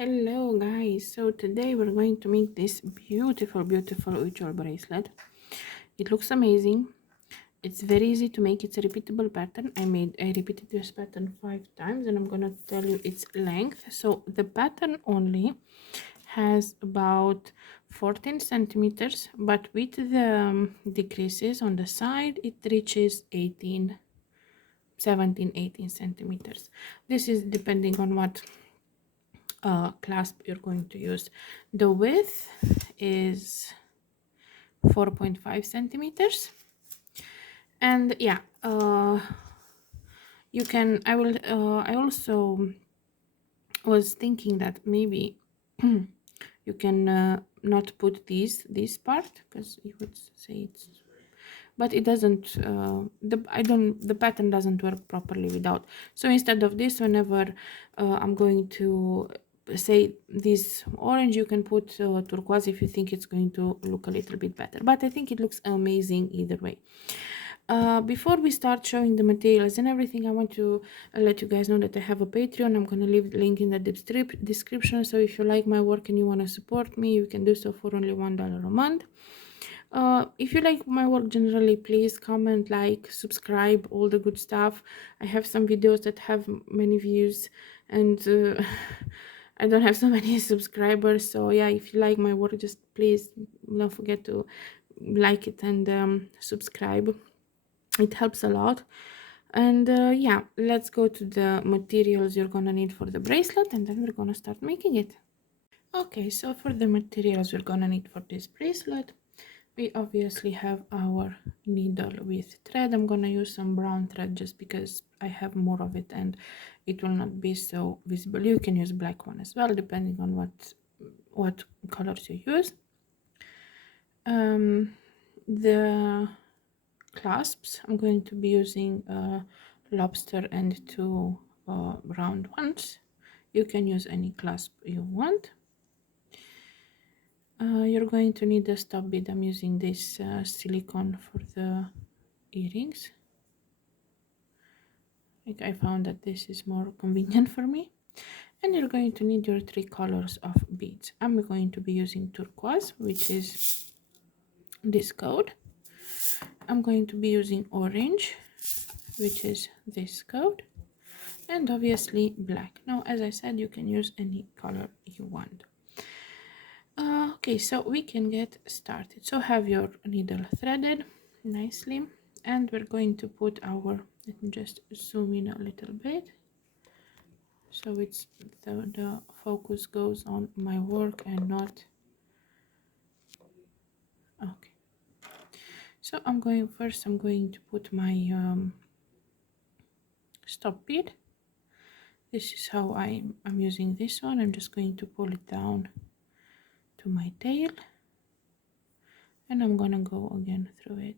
Hello guys, so today we're going to make this beautiful Huichol bracelet. It looks amazing. It's very easy to make. It's a repeatable pattern. I repeated this pattern 5 times and I'm gonna tell you its length. So the pattern only has about 14 centimeters, but with the decreases on the side it reaches 17, 18 centimeters. This is depending on what clasp you're going to use. The width is 4.5 centimeters, and yeah, you can I also was thinking that maybe you can not put this part, because you would say it's, but it doesn't the pattern doesn't work properly without. So instead of this, whenever I'm going to say this orange, you can put turquoise if you think it's going to look a little bit better, but I think it looks amazing either way. Before we start showing the materials and everything, I want to let you guys know that I have a Patreon. I'm going to leave the link in the description, so if you like my work and you want to support me, you can do so for only $1 a month. If you like my work generally, please comment, like, subscribe, all the good stuff. I have some videos that have many views, and I don't have so many subscribers. So yeah, if you like my work, just please don't forget to like it and subscribe. It helps a lot. And yeah, let's go to the materials you're gonna need for the bracelet, and then we're gonna start making it. Okay, so for the materials we're gonna need for this bracelet, we obviously have our needle with thread. I'm gonna use some brown thread just because I have more of it and it will not be so visible. You can use black one as well, depending on what colors you use. The clasps, I'm going to be using lobster and two round ones. You can use any clasp you want. You're going to need a stop bead. I'm using this silicone for the earrings. I found that this is more convenient for me. And you're going to need your 3 colors of beads. I'm going to be using turquoise, which is this code. I'm going to be using orange, which is this code, and obviously black. Now, as I said, you can use any color you want. Okay, so we can get started. So have your needle threaded nicely, and we're going to put our, let me just zoom in a little bit so it's the focus goes on my work and not. Okay, so I'm going to put my stop bead. This is how I'm using this one. I'm just going to pull it down to my tail, and I'm gonna go again through it,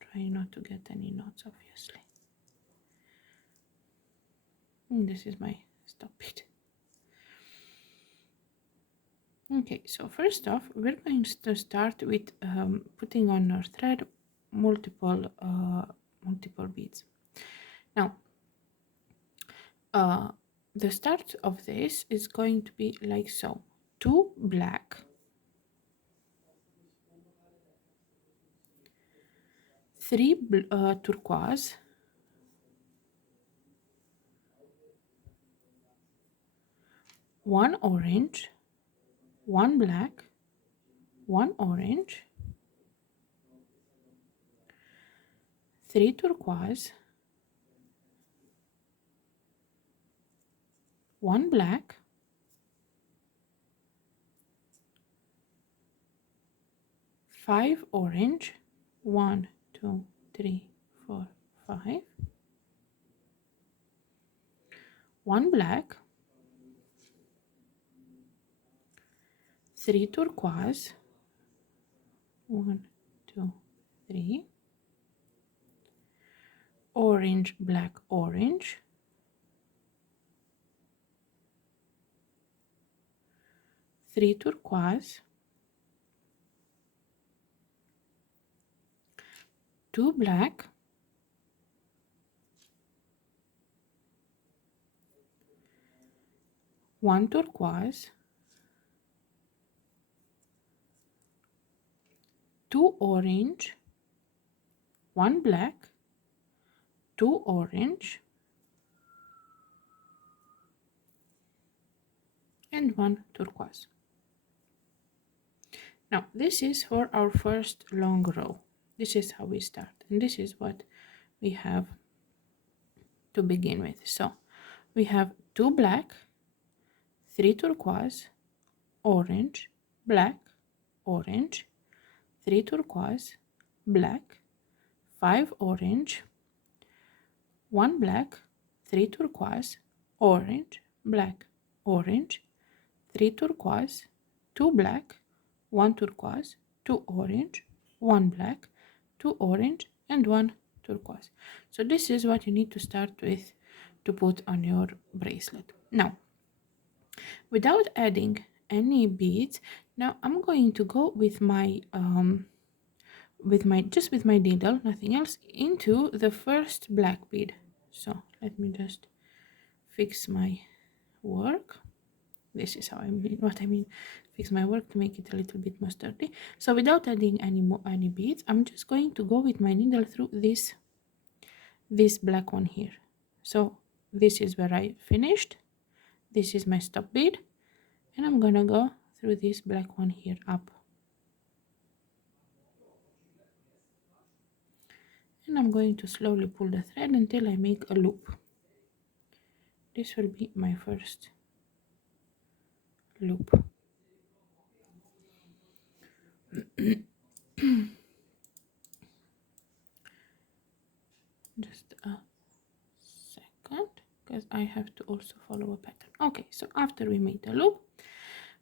trying not to get any knots, obviously. And this is my stop bead. Okay, so first off, we're going to start with putting on our thread multiple beads. Now, the start of this is going to be like so: 2 black, 3 turquoise, 1 orange, 1 black, 1 orange, 3 turquoise, 1 black, 5 orange, 1, 2, 3, 4, 5, 1 black, 3 turquoise, 1, 2, 3, orange, black, orange, 3 turquoise, 2 black, 1 turquoise, 2 orange, 1 black, 2 orange, and 1 turquoise. Now this is for our first long row. This is how we start, and this is what we have to begin with. So we have 2 black, 3 turquoise, orange, black, orange, 3 turquoise, black, 5 orange, 1 black, 3 turquoise, orange, black, orange, 3 turquoise, 2 black, 1 turquoise, 2 orange, 1 black, 2 orange, and 1 turquoise. So this is what you need to start with to put on your bracelet. Now, without adding any beads, now I'm going to go with my just with my needle, nothing else, into the first black bead. So let me just fix my work. This is how I mean what I mean, fix my work to make it a little bit more sturdy. So without adding any beads, I'm just going to go with my needle through this black one here. So this is where I finished. This is my stop bead, and I'm gonna go through this black one here up, and I'm going to slowly pull the thread until I make a loop. This will be my first loop. Just a second, because I have to also follow a pattern. Okay, so after we made the loop,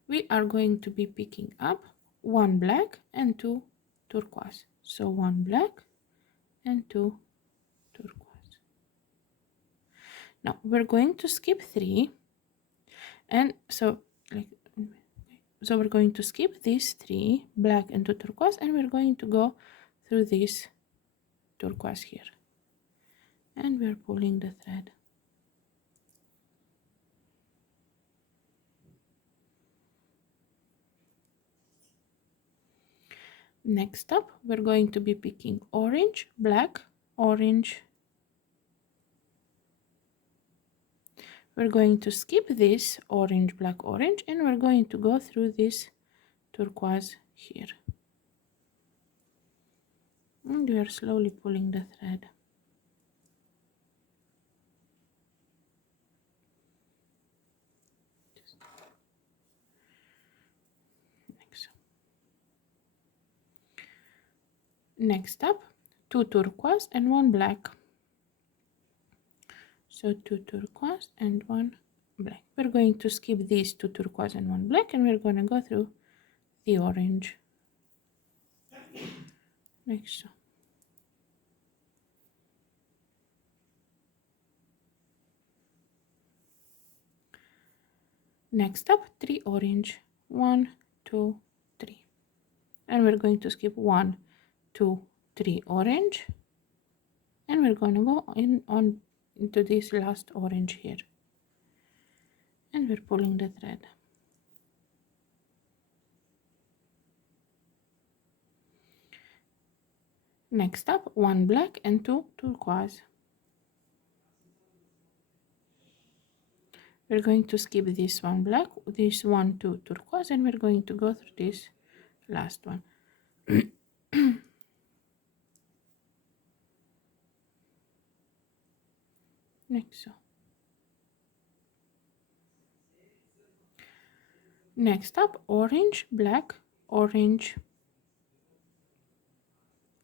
we are going to be picking up 1 black and 2 turquoise. So 1 black and 2 turquoise. Now we're going to skip 3, and so we're going to skip these 3 black and 2 turquoise, and we're going to go through this turquoise here, and we're pulling the thread. Next up, we're going to be picking orange, black, orange. We're going to skip this orange, black, orange, and we're going to go through this turquoise here. And we are slowly pulling the thread. Next up, 2 turquoise and 1 black. So 2 turquoise and 1 black. We're going to skip these 2 turquoise and 1 black, and we're going to go through the orange. Like so. Next up, 3 orange. 1, 2, 3. And we're going to skip 1, 2, 3 orange. And we're going to go into this last orange here. And we're pulling the thread. Next up, 1 black and 2 turquoise. We're going to skip this 1 black, this 1, 2 turquoise, and we're going to go through this last one. Like so. Next up, orange, black, orange.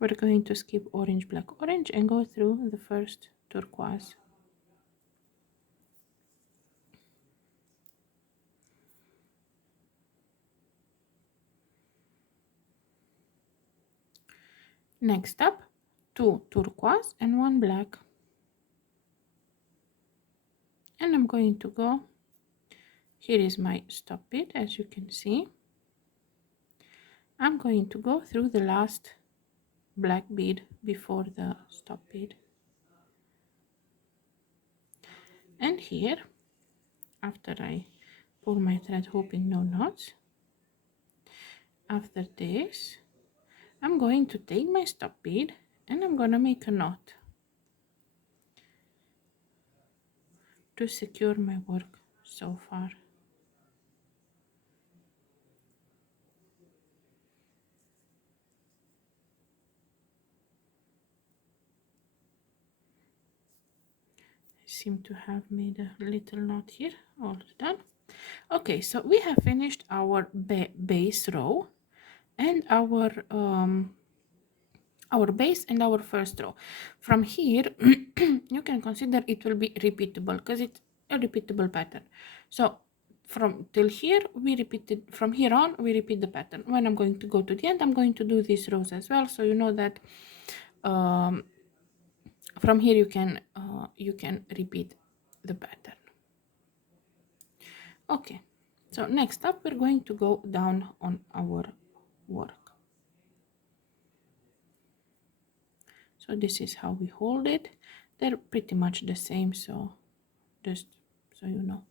We're going to skip orange, black, orange, and go through the first turquoise. Next up, 2 turquoise and 1 black. And I'm going to go, here is my stop bead, as you can see. I'm going to go through the last black bead before the stop bead. And here, after I pull my thread, hoping no knots. After this, I'm going to take my stop bead and I'm gonna make a knot to secure my work so far. I seem to have made a little knot here. All done. Okay, so we have finished our base row and our base and our first row. From here you can consider it will be repeatable because it's a repeatable pattern. So from till here we repeated, from here on we repeat the pattern. When I'm going to go to the end, I'm going to do these rows as well, so you know that from here you can repeat the pattern. Okay, so next up we're going to go down on our work. So this is how we hold it. They're pretty much the same, so just so you know.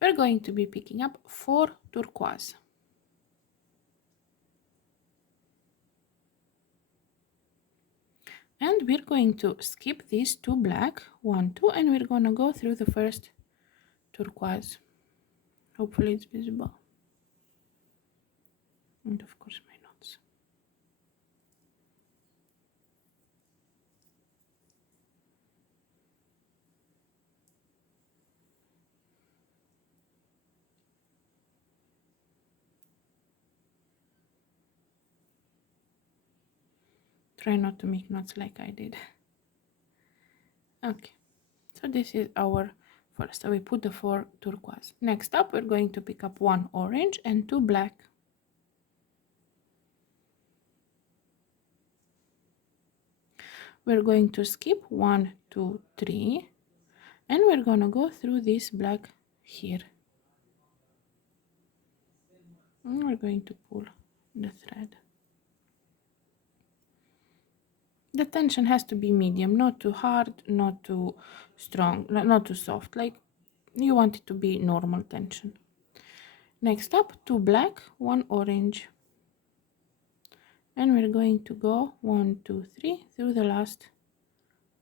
We're going to be picking up 4 turquoise. And we're going to skip these 2 black, 1, 2, and we're gonna go through the first turquoise. Hopefully it's visible. And of course my knots. Try not to make knots like I did. Okay, so this is our first. So we put the 4 turquoise. Next up, we're going to pick up 1 orange and 2 black. We're going to skip 1, 2, 3, and we're gonna go through this black here. And we're going to pull the thread. The tension has to be medium, not too hard, not too strong, not too soft. Like you want it to be normal tension. Next up, 2 black, 1 orange. And we're going to go 1, 2, 3 through the last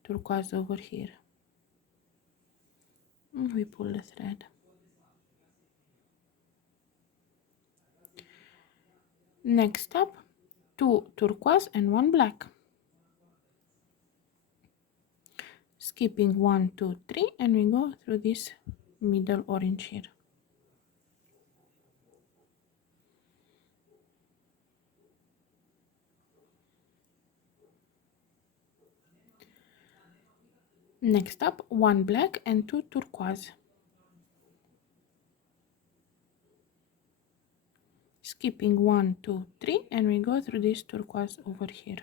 turquoise over here. And we pull the thread. Next up, 2 turquoise and 1 black. Skipping 1, 2, 3, and we go through this middle orange here. Next up, 1 black and 2 turquoise. Skipping 1, 2, 3, and we go through this turquoise over here.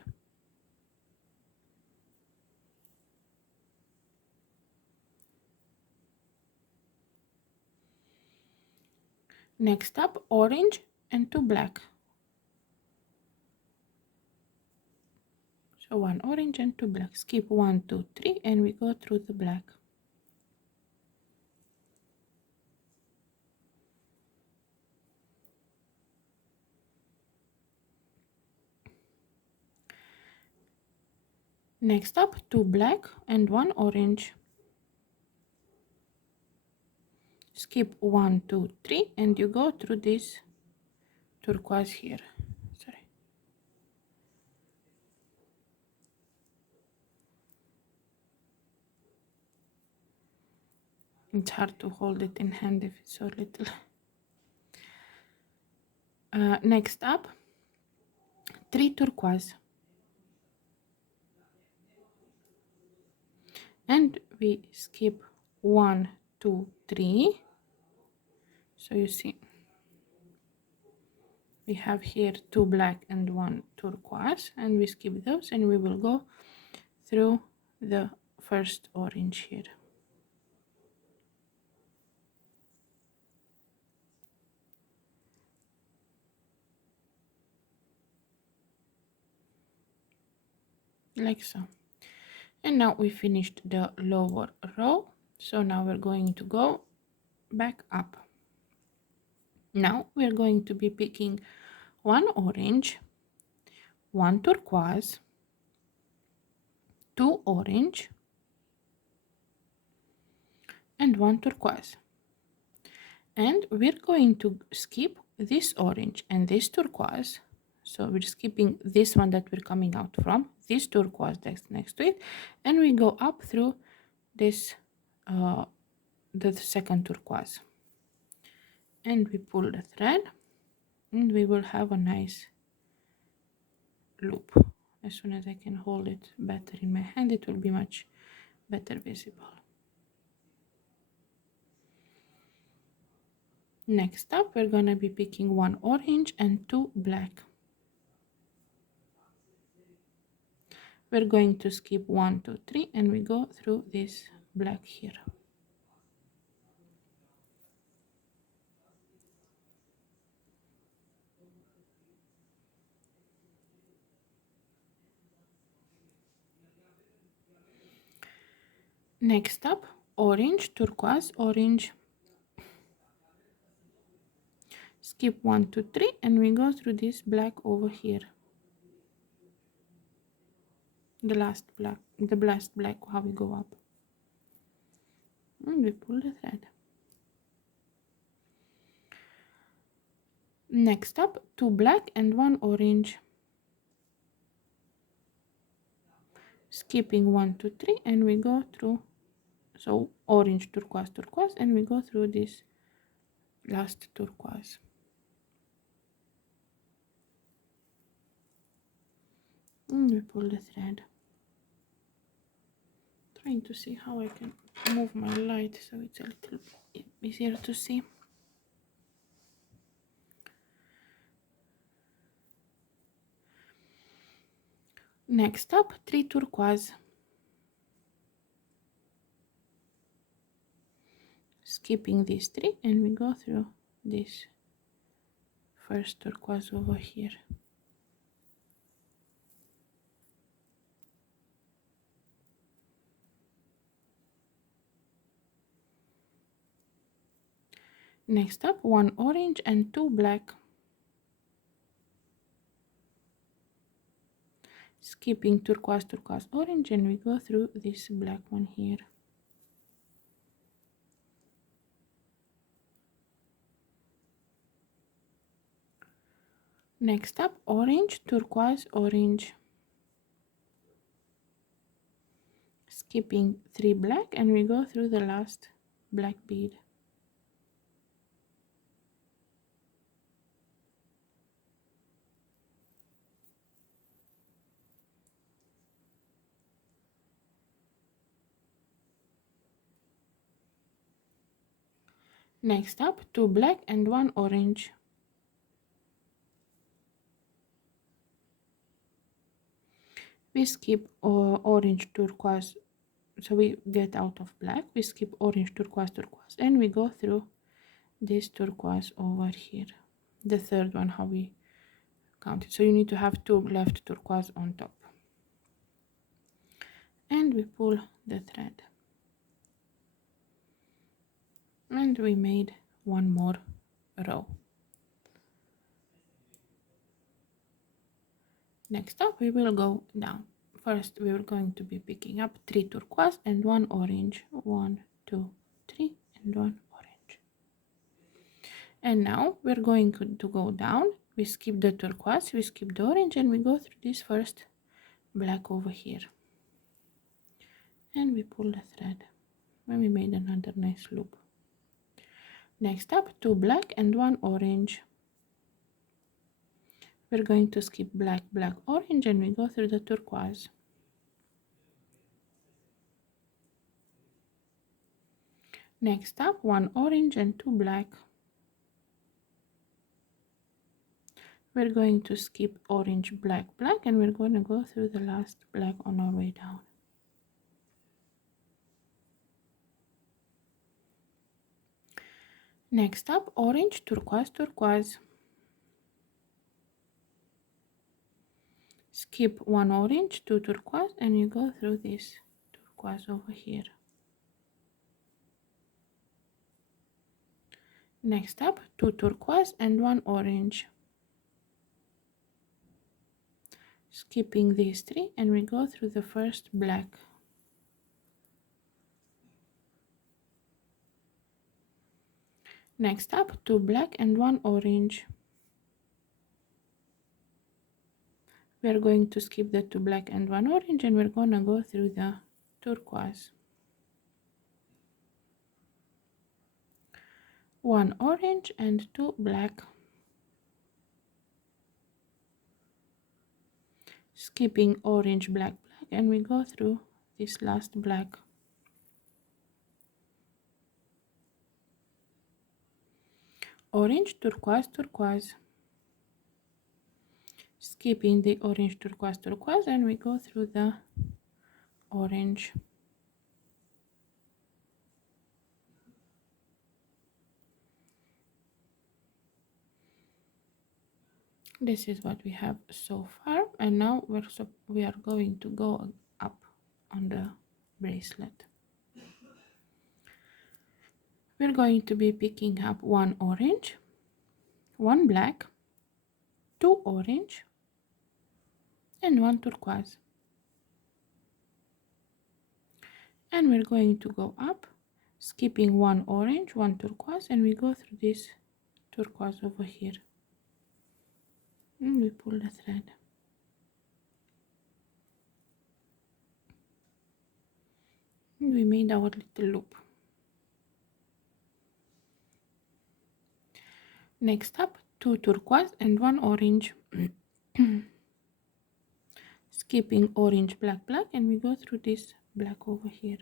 Next up, orange and 2 black. So 1 orange and 2 black. Skip 1, 2, 3, and we go through the black. Next up, 2 black and 1 orange. Skip 1, 2, 3, and you go through this turquoise here. Sorry. It's hard to hold it in hand if it's so little. Next up, 3 turquoise. And we skip 1, 2, 3. So you see we have here 2 black and 1 turquoise, and we skip those and we will go through the first orange here. Like so. And now we finished the lower row, so now we're going to go back up. Now we're going to be picking one orange, one turquoise, two orange, and one turquoise. And we're going to skip this orange and this turquoise. So we're skipping this one that we're coming out from, this turquoise that's next to it, and we go up through this, the second turquoise. And we pull the thread, and we will have a nice loop. As soon as I can hold it better in my hand, it will be much better visible. Next up, we're gonna be picking one orange and two black. We're going to skip 1, 2, 3, and we go through this black here. Next up, orange, turquoise, orange. Skip 1, 2, 3, and we go through this black over here. The last black, how we go up. And we pull the thread. Next up, two black and one orange. Skipping 1, 2, 3, and we go through, so orange, turquoise, turquoise, and we go through this last turquoise. And we pull the thread. Trying to see how I can move my light so it's a little bit easier to see. Next up, 3 turquoise. Skipping these 3, and we go through this first turquoise over here. Next up, 1 orange and 2 black. Skipping turquoise, turquoise, orange, and we go through this black one here. Next up, orange, turquoise, orange. Skipping 3 black, and we go through the last black bead. Next up, 2 black and 1 orange. We skip orange, turquoise, so we get out of black. We skip orange, turquoise, turquoise, and we go through this turquoise over here, the third one, how we counted. So you need to have 2 left turquoise on top, and we pull the thread, and we made one more row. Next up, we will go down. First, we are going to be picking up 3 turquoise and 1 orange. 1, 2, 3, and 1 orange. And now we're going to go down. We skip the turquoise, we skip the orange, and we go through this first black over here. And we pull the thread. And we made another nice loop. Next up, 2 black and 1 orange. We're going to skip black, black, orange, and we go through the turquoise. Next up, 1 orange and 2 black. We're going to skip orange, black, black, and we're going to go through the last black on our way down. Next up, orange, turquoise, turquoise. Skip 1 orange, 2 turquoise, and you go through this turquoise over here. Next up, 2 turquoise and 1 orange. Skipping these 3, and we go through the first black. Next up, 2 black and 1 orange. We are going to skip the 2 black and 1 orange, and we're gonna go through the turquoise. 1 orange and 2 black. Skipping orange, black, black, and we go through this last black. Orange, turquoise, turquoise. Skipping the orange, turquoise, turquoise, and we go through the orange. This is what we have so far, and now we are going to go up on the bracelet. We're going to be picking up 1 orange, 1 black, 2 orange, and 1 turquoise. And we're going to go up, skipping 1 orange, 1 turquoise, and we go through this turquoise over here. And we pull the thread. And we made our little loop. Next up, 2 turquoise and 1 orange. Skipping orange, black, black, and we go through this black over here.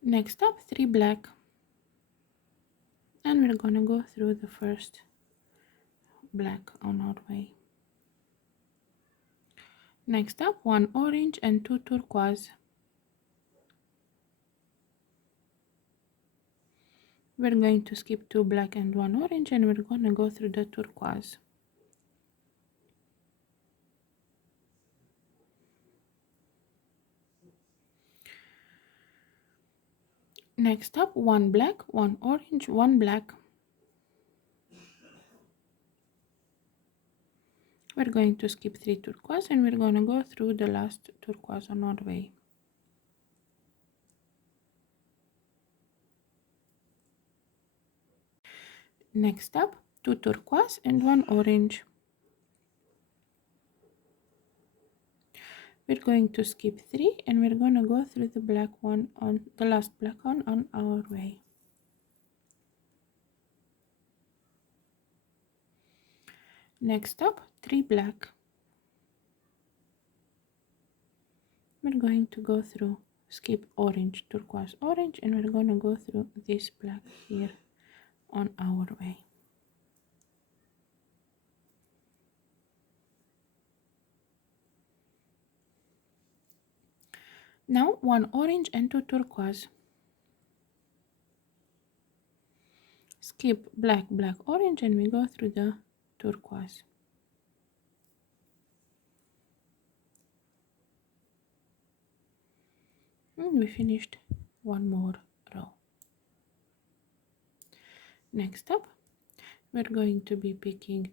Next up, 3 black, and we're gonna go through the first black on our way. Next up, 1 orange and 2 turquoise. We're going to skip 2 black and 1 orange, and we're gonna go through the turquoise. Next up, 1 black, 1 orange, 1 black. We're going to skip 3 turquoise, and we're gonna go through the last turquoise on our way. Next up, 2 turquoise and 1 orange. We're going to skip 3, and we're gonna go through the black one on the last black one on our way. Next up, 3 black. We're going to go through, skip orange, turquoise, orange, and we're gonna go through this black here on our way. Now 1 orange and 2 turquoise. Skip black, black, orange, and we go through the turquoise. And we finished 1 more row. Next up, we're going to be picking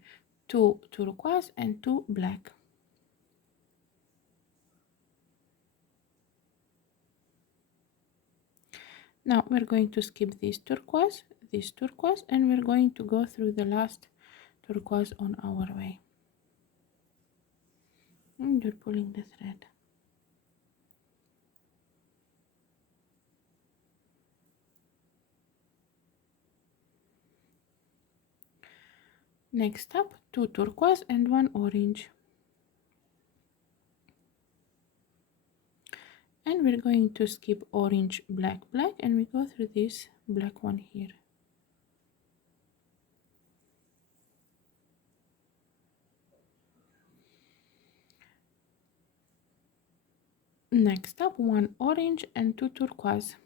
2 turquoise and 2 black. Now we're going to skip this turquoise, and we're going to go through the last turquoise on our way. And you're pulling the thread. Next up, 2 turquoise and 1 orange. And we're going to skip orange, black, black, and we go through this black one here. Next up, 1 orange and 2 turquoise.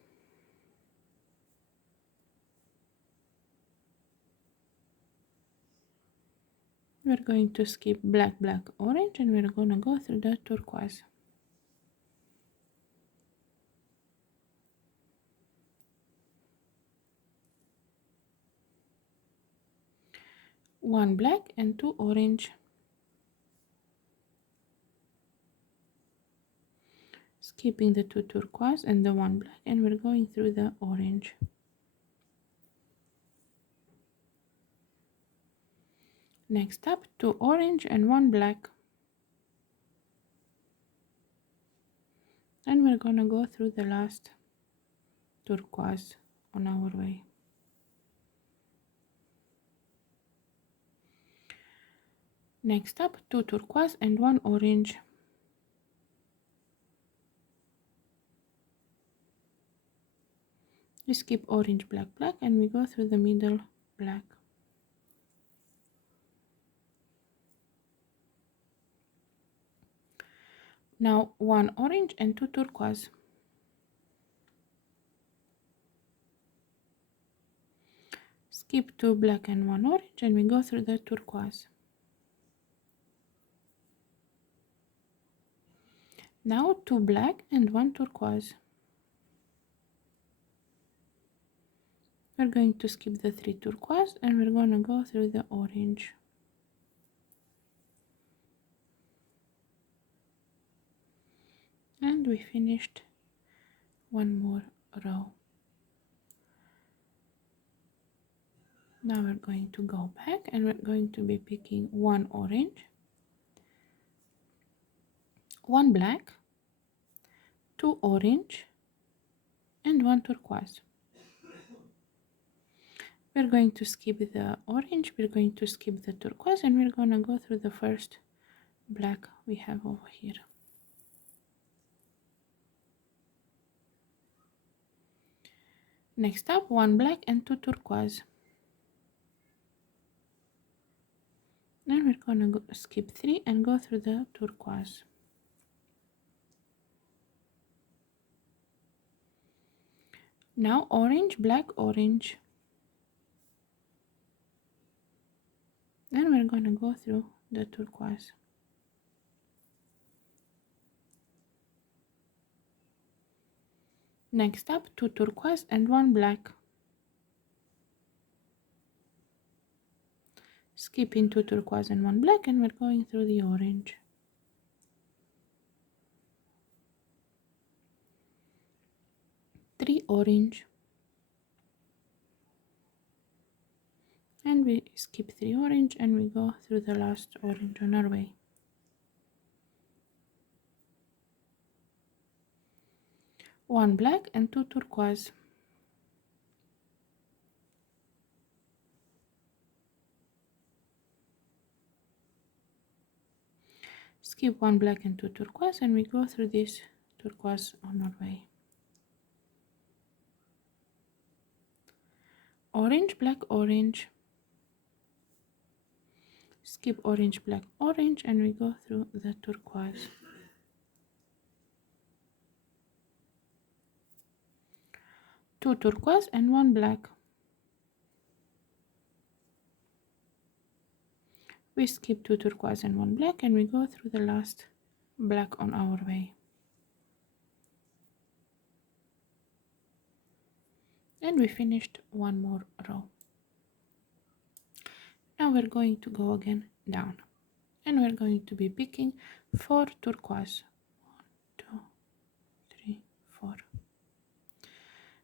We're going to skip black, black, orange, and we're gonna go through the turquoise. One black and two orange. Skipping the two turquoise and the one black, and we're going through the orange. Next up, two orange and one black. And we're gonna go through the last turquoise on our way. Next up, two turquoise and one orange. We skip orange, black, black, and we go through the middle black. Now one orange and two turquoise. Skip two black and one orange, and we go through the turquoise. Now two black and one turquoise. We're going to skip the three turquoise, and we're going to go through the orange. And we finished one more row. Now we're going to go back, and we're going to be picking one orange, one black, two orange, and one turquoise. We're going to skip the orange, we're going to skip the turquoise, and we're going to go through the first black we have over here. Next up, one black and two turquoise. Then we're going to skip three and go through the turquoise. Now orange, black, orange. Then we're going to go through the turquoise. Next up, two turquoise and one black. Skipping two turquoise and one black, and we're going through the orange. Three orange. And we skip three orange, and we go through the last orange on our way. One black and two turquoise. Skip one black and two turquoise, and we go through this turquoise on our way. Orange, black, orange. Skip orange, black, orange, and we go through the turquoise. Two turquoise and one black. We skip two turquoise and one black, and we go through the last black on our way. And we finished one more row. Now we're going to go again down, and we're going to be picking four turquoise. 1, 2, 3, 4.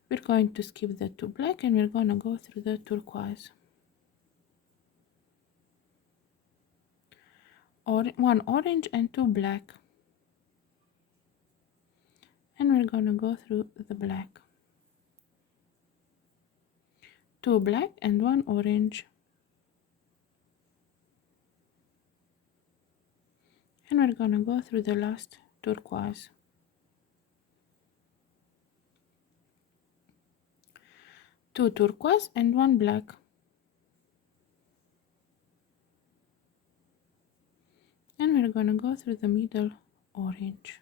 We're going to skip the two black, and we're going to go through the turquoise. One orange and two black, and we're going to go through the black. Two black and one orange, and we're going to go through the last turquoise. Two turquoise and one black, and we're going to go through the middle orange.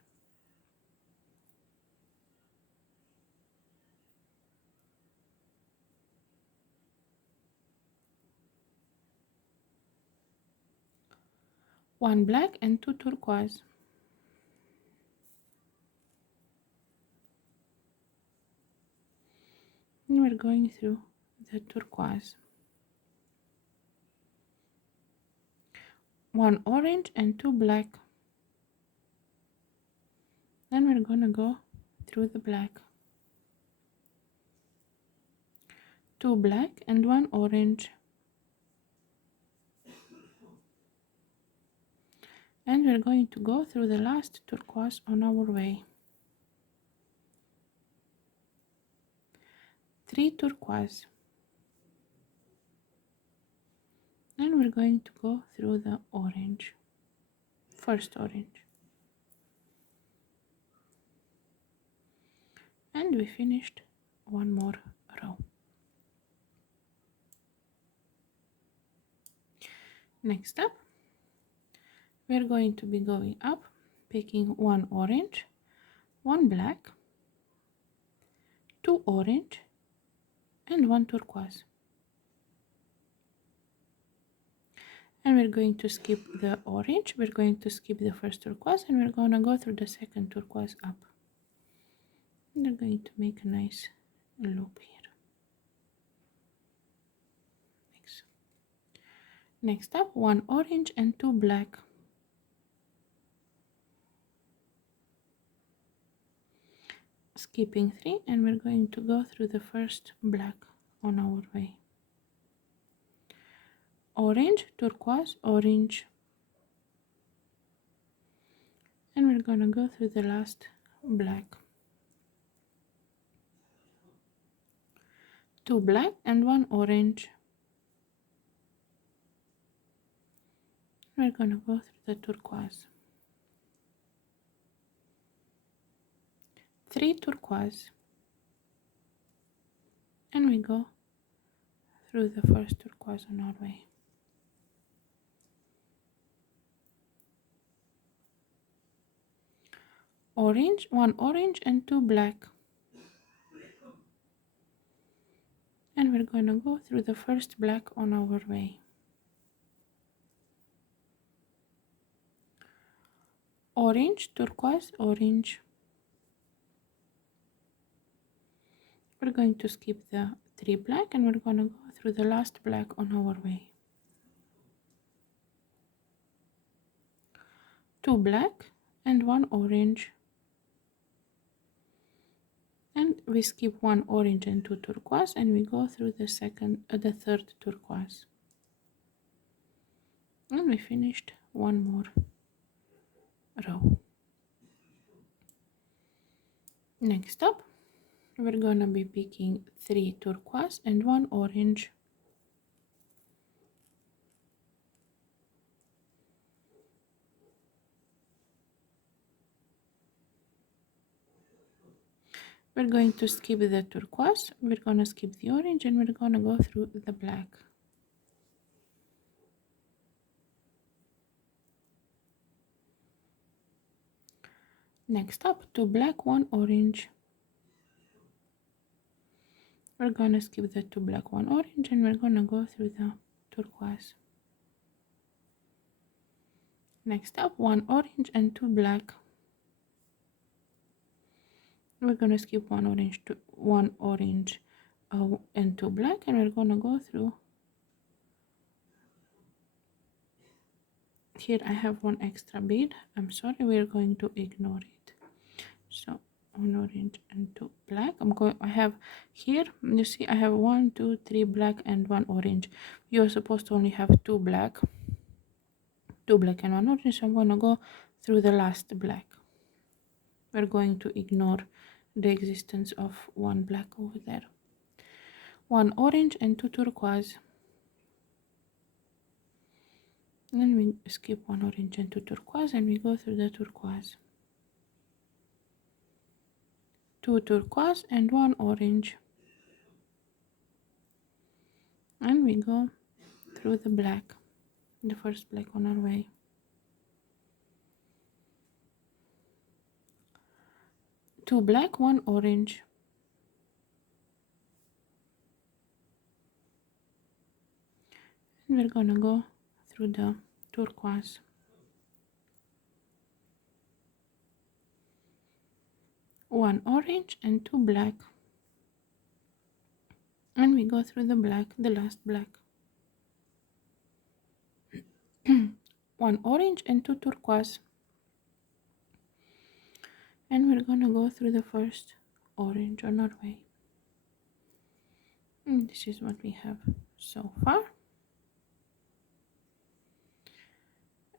one black and two turquoise. And we're going through the turquoise. One orange and two black. Then we're gonna go through the black. Two black and one orange. And we're going to go through the last turquoise on our way. Three turquoise. And we're going to go through the orange, first orange. And we finished one more row. Next up, we're going to be going up, picking one orange, one black, two orange, and one turquoise. And we're going to skip the orange, we're going to skip the first turquoise, and we're going to go through the second turquoise up. And we're going to make a nice loop here. Next up, one orange and two black. Skipping three, and we're going to go through the first black on our way. Orange, turquoise, orange. And we're gonna go through the last black. Two black and one orange. We're gonna go through the turquoise. Three turquoise. And we go through the first turquoise on our way. Orange, one orange and two black. And we're gonna go through the first black on our way. Orange, turquoise, orange. We're going to skip the three black, and we're gonna go through the last black on our way. Two black and one orange. And we skip one orange and two turquoise, and we go through the third turquoise. And we finished one more row. Next up, we're gonna be picking three turquoise and one orange. We're going to skip the turquoise, we're gonna skip the orange, and we're gonna go through the black. Next up, two black, one orange. We're gonna skip the two black, one orange, and we're gonna go through the turquoise. Next up, one orange and two black. We're gonna skip one orange and two black, and we're gonna go through. Here I have one extra bead. I'm sorry, we're going to ignore it. So one orange and two black. I have here, you see, I have 1, 2, 3 black and one orange. You're supposed to only have two black and one orange. So I'm gonna go through the last black. We're going to ignore the existence of one black over there. One orange and two turquoise. Then we skip one orange and two turquoise, and we go through the turquoise. Two turquoise and one orange. And we go through the black, the first black on our way. Two black, one orange. And we're gonna go through the turquoise. one orange and two black, and we go through the black, the last black. One orange and two turquoise, and we're gonna go through the first orange on our way. And this is what we have so far.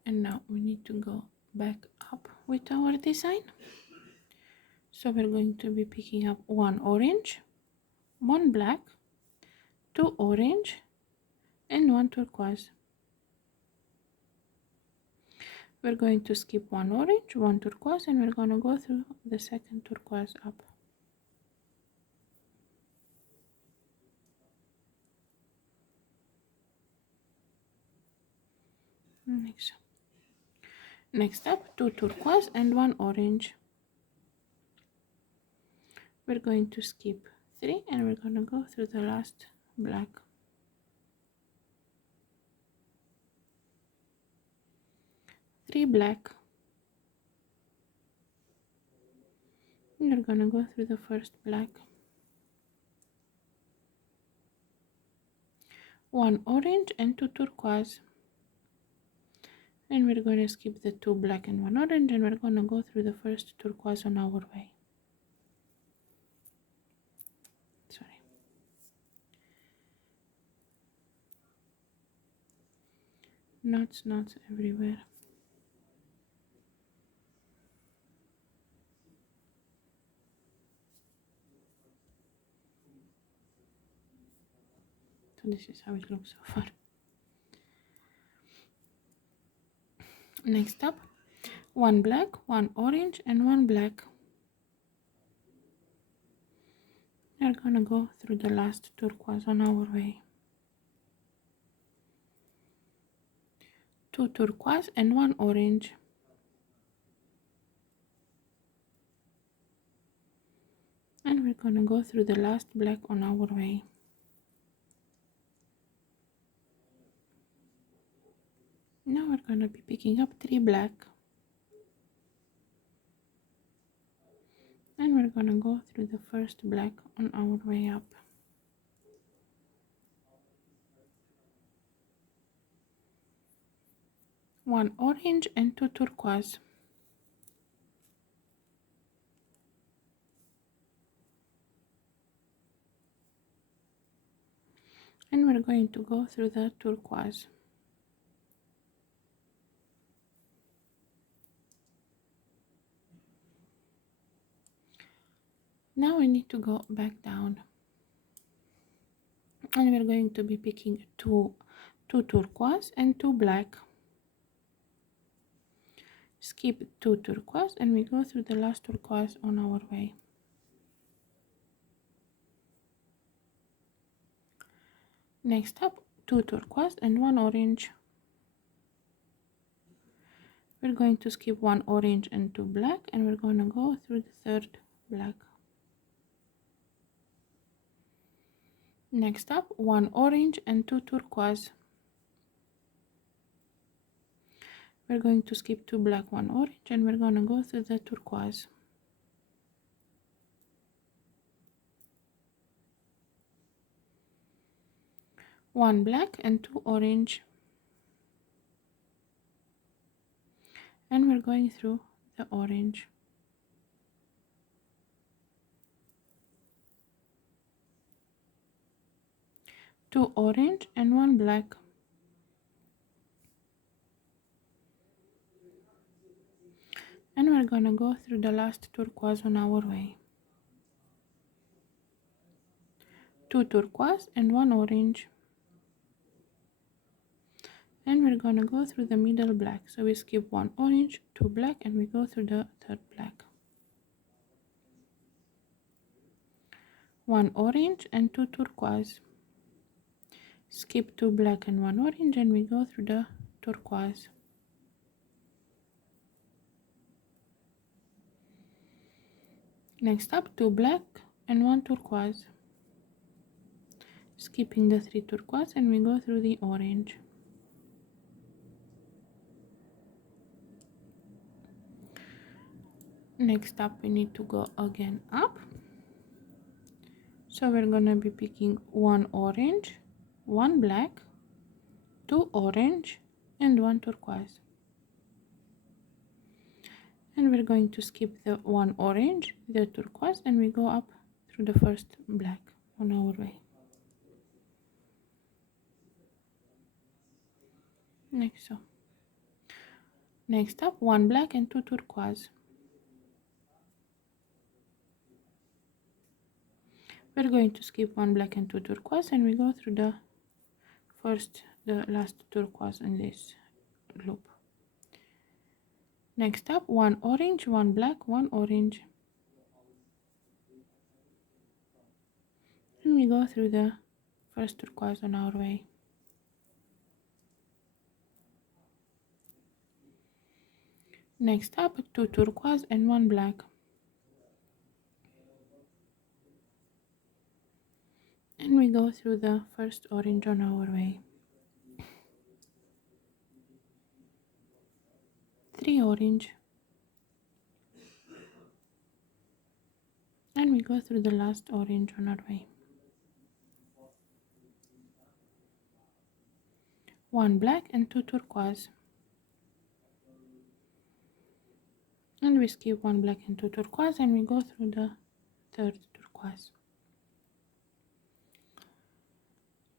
And now we need to go back up with our design. So we're going to be picking up one orange, one black, two orange, and one turquoise. We're going to skip one orange, one turquoise, and we're going to go through the second turquoise up. Next up, two turquoise and one orange. We're going to skip three and we're going to go through the last black. Three black. And we're going to go through the first black. One orange and two turquoise. And we're going to skip the two black and one orange, and we're going to go through the first turquoise on our way. Sorry. Knots everywhere. So this is how it looks so far. Next up, one black, one orange, and one black. We're gonna go through the last turquoise on our way. Two turquoise and one orange. And we're gonna go through the last black on our way. Now we're gonna be picking up three black. And we're gonna go through the first black on our way up. One orange and two turquoise. And we're going to go through the turquoise. Now we need to go back down, and we're going to be picking two turquoise and two black. Skip two turquoise and we go through the last turquoise on our way. Next up, two turquoise and one orange. We're going to skip one orange and two black, and we're going to go through the third black. Next up, one orange and two turquoise. We're going to skip two black, one orange, and we're going to go through the turquoise. One black and two orange. And we're going through the orange. Two orange and one black. And we're gonna go through the last turquoise on our way. Two turquoise and one orange. And we're gonna go through the middle black. So we skip one orange, two black, and we go through the third black. One orange and two turquoise. Skip two black and one orange, and we go through the turquoise. Next up, two black and one turquoise. Skipping the three turquoise, and we go through the orange. Next up we need to go again up, so we're gonna be picking one orange, one black, two orange, and one turquoise. And we're going to skip the one orange, the turquoise, and we go up through the first black on our way. Next up, one black and two turquoise. We're going to skip one black and two turquoise, and we go through the last turquoise in this loop. Next up, one orange, one black, one orange, and we go through the first turquoise on our way. Next up, two turquoise and one black, and we go through the first orange on our way. Three orange, and we go through the last orange on our way. One black and two turquoise, and we skip one black and two turquoise, and we go through the third turquoise.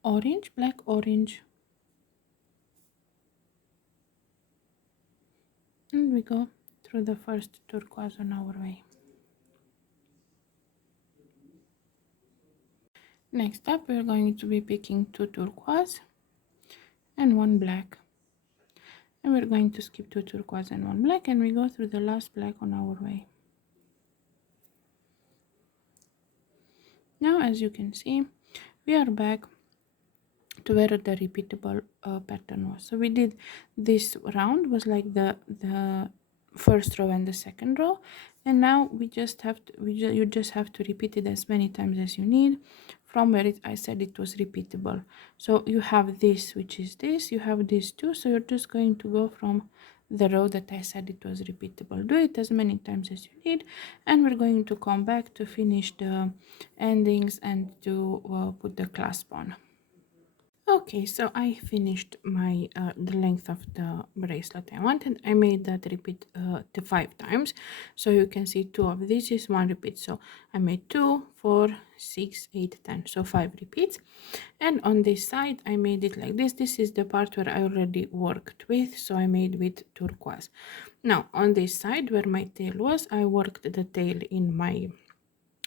Orange, black, orange, and we go through the first turquoise on our way. Next up, we're going to be picking two turquoise and one black, and we're going to skip two turquoise and one black, and we go through the last black on our way. Now, as you can see, we are back to where the repeatable pattern was. So we did this round was like the first row and the second row, and now we just have to you just have to repeat it as many times as you need from where I said it was repeatable. So you have this, which is this, you have these two, so you're just going to go from the row that I said it was repeatable. Do it as many times as you need, and we're going to come back to finish the endings and to put the clasp on. Okay, so I finished my the length of the bracelet I wanted. I made that repeat the 5 times, so you can see 2 of this is 1 repeat. So I made 2, 4, 6, 8, 10, so 5 repeats. And on this side I made it like this. This is the part where I already worked with, so I made with turquoise. Now on this side where my tail was, I worked the tail in my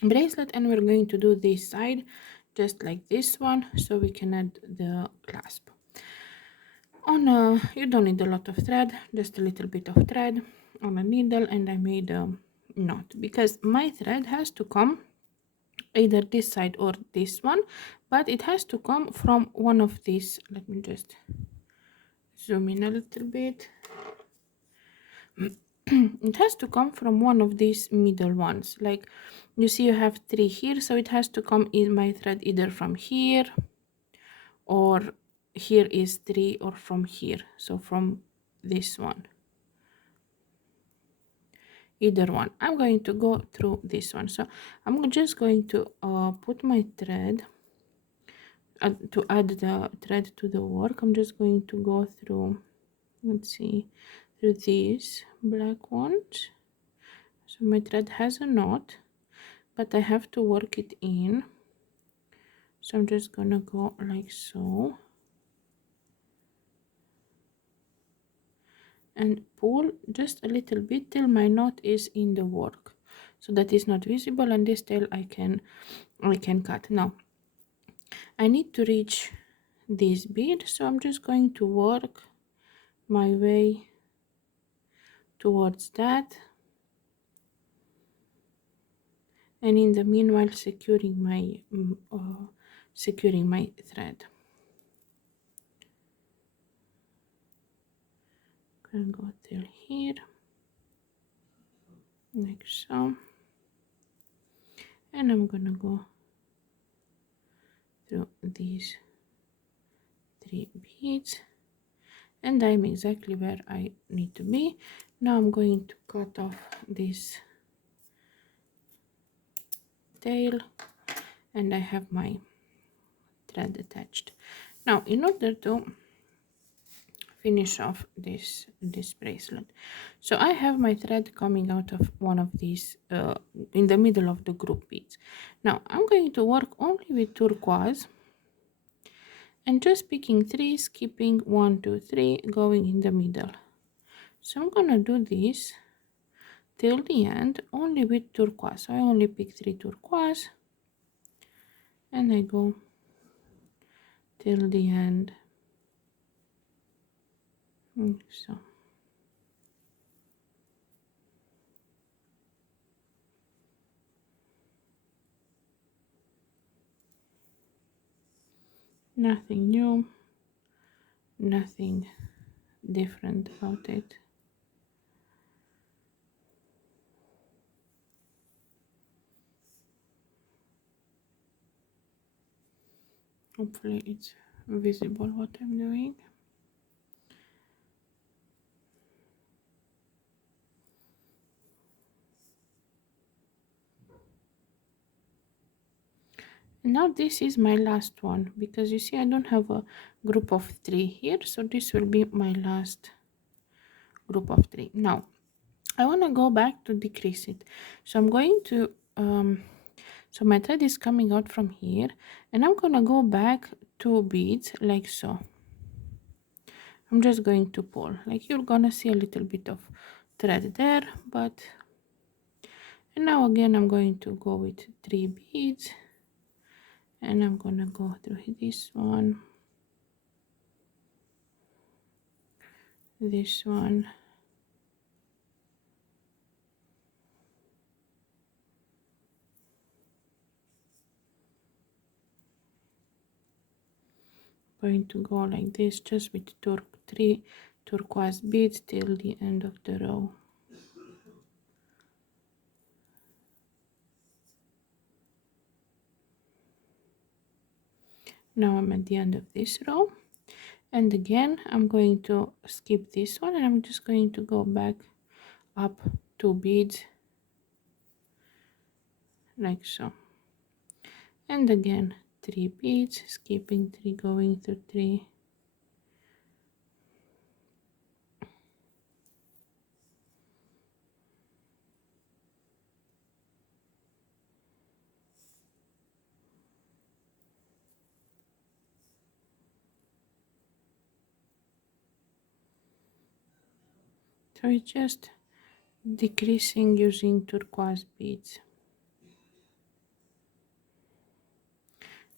bracelet, and we're going to do this side just like this one, so we can add the clasp on you don't need a lot of thread, just a little bit of thread on a needle, and I made a knot because my thread has to come either this side or this one, but it has to come from one of these. Let me just zoom in a little bit. It has to come from one of these middle ones. Like you see, you have 3 here, so it has to come in my thread either from here, or here is 3, or from here, so from this one, either one. I'm going to go through this one, so I'm just going to put my thread to add the thread to the work. I'm just going to go through, let's see, through these black ones. So my thread has a knot, but I have to work it in, so I'm just gonna go like so and pull just a little bit till my knot is in the work, so that is not visible, and this tail I can cut. Now I need to reach this bead, so I'm just going to work my way towards that, and in the meanwhile securing my thread. Gonna go till here like so, and I'm gonna go through these 3 beads, and I'm exactly where I need to be. Now I'm going to cut off this tail, and I have my thread attached. Now, in order to finish off this bracelet, so I have my thread coming out of one of these in the middle of the group beads. Now I'm going to work only with turquoise and just picking 3, skipping 1 2 3, going in the middle. So I'm gonna do this till the end only with turquoise. So I only pick 3 turquoise and I go till the end, so. Nothing new, nothing different about it. Hopefully it's visible what I'm doing. Now this is my last one, because you see I don't have a group of 3 here, so this will be my last group of 3. Now I want to go back to decrease it, so I'm going to so my thread is coming out from here, and I'm gonna go back 2 beads like so. I'm just going to pull, like you're gonna see a little bit of thread there, but and now again I'm going to go with 3 beads, and I'm gonna go through this one, this one, going to go like this, just with 3 turquoise beads till the end of the row. Now I'm at the end of this row, and again I'm going to skip this one, and I'm just going to go back up 2 beads like so, and again 3 beads, skipping 3, going through 3, so it's just decreasing using turquoise beads.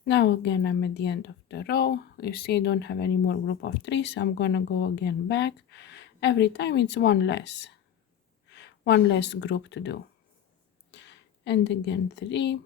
Now again I'm at the end of the row. You see I don't have any more group of 3, so I'm gonna go again back. Every time it's one less group to do, and again 3,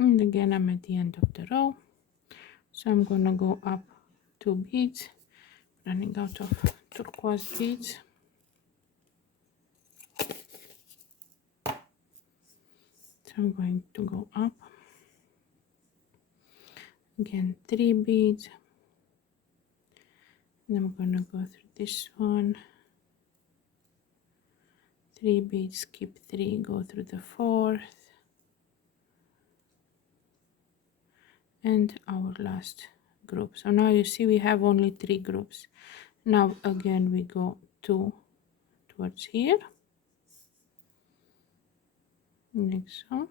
and again I'm at the end of the row, so I'm gonna go up 2 beads, running out of turquoise beads, so I'm going to go up again 3 beads, and I'm gonna go through this one, 3 beads, skip 3, go through the 4th, and our last group. So now you see we have only 3 groups. Now again we go 2 towards here like so,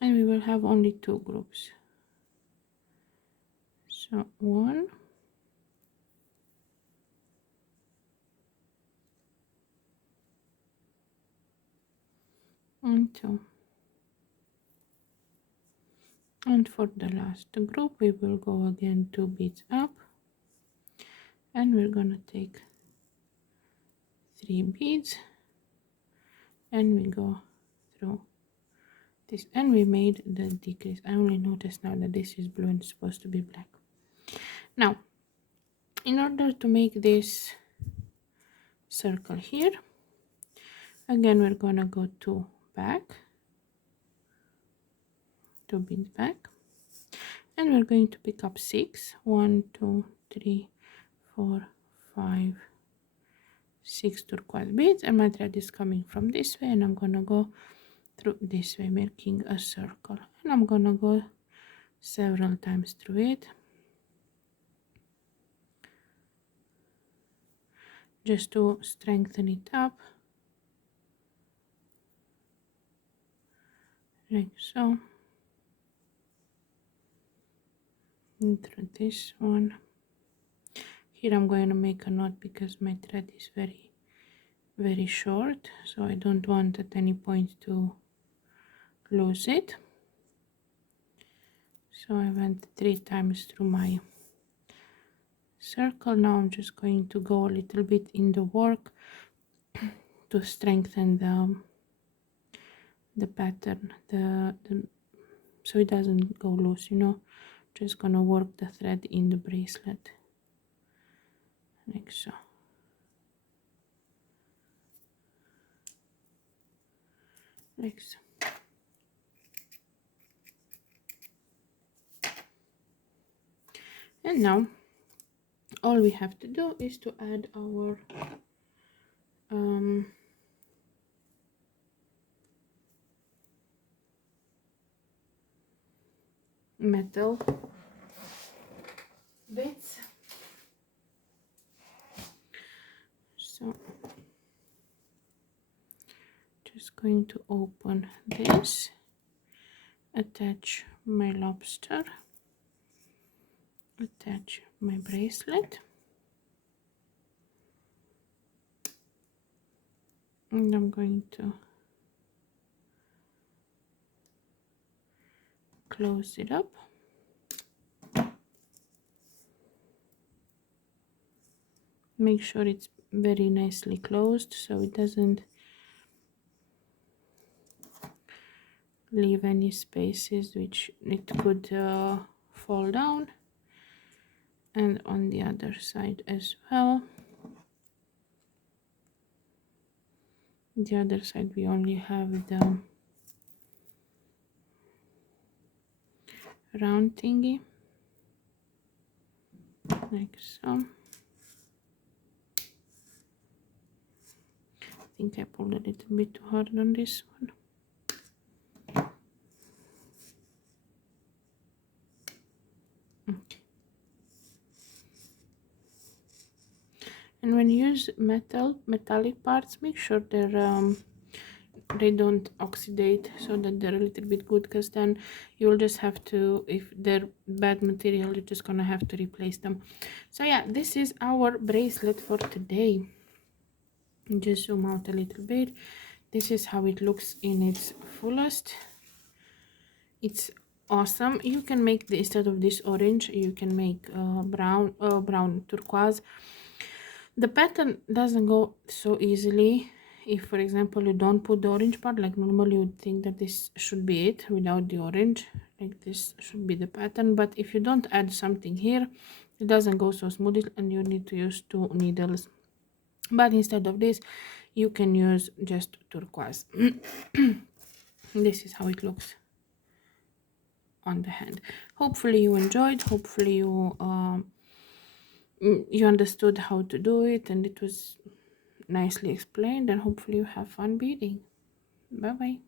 and we will have only 2 groups. So 1 and 2, and for the last group we will go again 2 beads up, and we're gonna take 3 beads, and we go through this, and we made the decrease. I only noticed now that this is blue and it's supposed to be black. Now in order to make this circle here, again we're gonna go to back, to bead back, and we're going to pick up 6, 1 2 3 4 5 6 turquoise beads, and my thread is coming from this way, and I'm gonna go through this way, making a circle, and I'm gonna go several times through it, just to strengthen it up, like so, and through this one. Here I'm going to make a knot because my thread is very short, so I don't want at any point to lose it. So I went 3 times through my circle. Now I'm just going to go a little bit in the work to strengthen the pattern, so it doesn't go loose, you know. Just gonna work the thread in the bracelet, like so. Like so. And now all we have to do is to add our metal bits. So just going to open this, attach my lobster, attach my bracelet, and I'm going to close it up. Make sure it's very nicely closed so it doesn't leave any spaces which it could fall down, and on the other side as well. The other side we only have the round thingy, like so. I think I pulled a little bit too hard on this one. Okay. And when you use metallic parts, make sure they're they don't oxidate, so that they're a little bit good, because then you'll just have to, if they're bad material, you're just gonna have to replace them. So yeah, this is our bracelet for today. Just zoom out a little bit. This is how it looks in its fullest. It's awesome. You can make the, instead of this orange, you can make brown turquoise. The pattern doesn't go so easily if, for example, you don't put the orange part. Like normally you would think that this should be it without the orange, like this should be the pattern, but if you don't add something here, it doesn't go so smoothly and you need to use 2 needles. But instead of this, you can use just turquoise. This is how it looks on the hand. Hopefully you enjoyed, hopefully you understood how to do it, and it was nicely explained, and hopefully you have fun beading. Bye bye.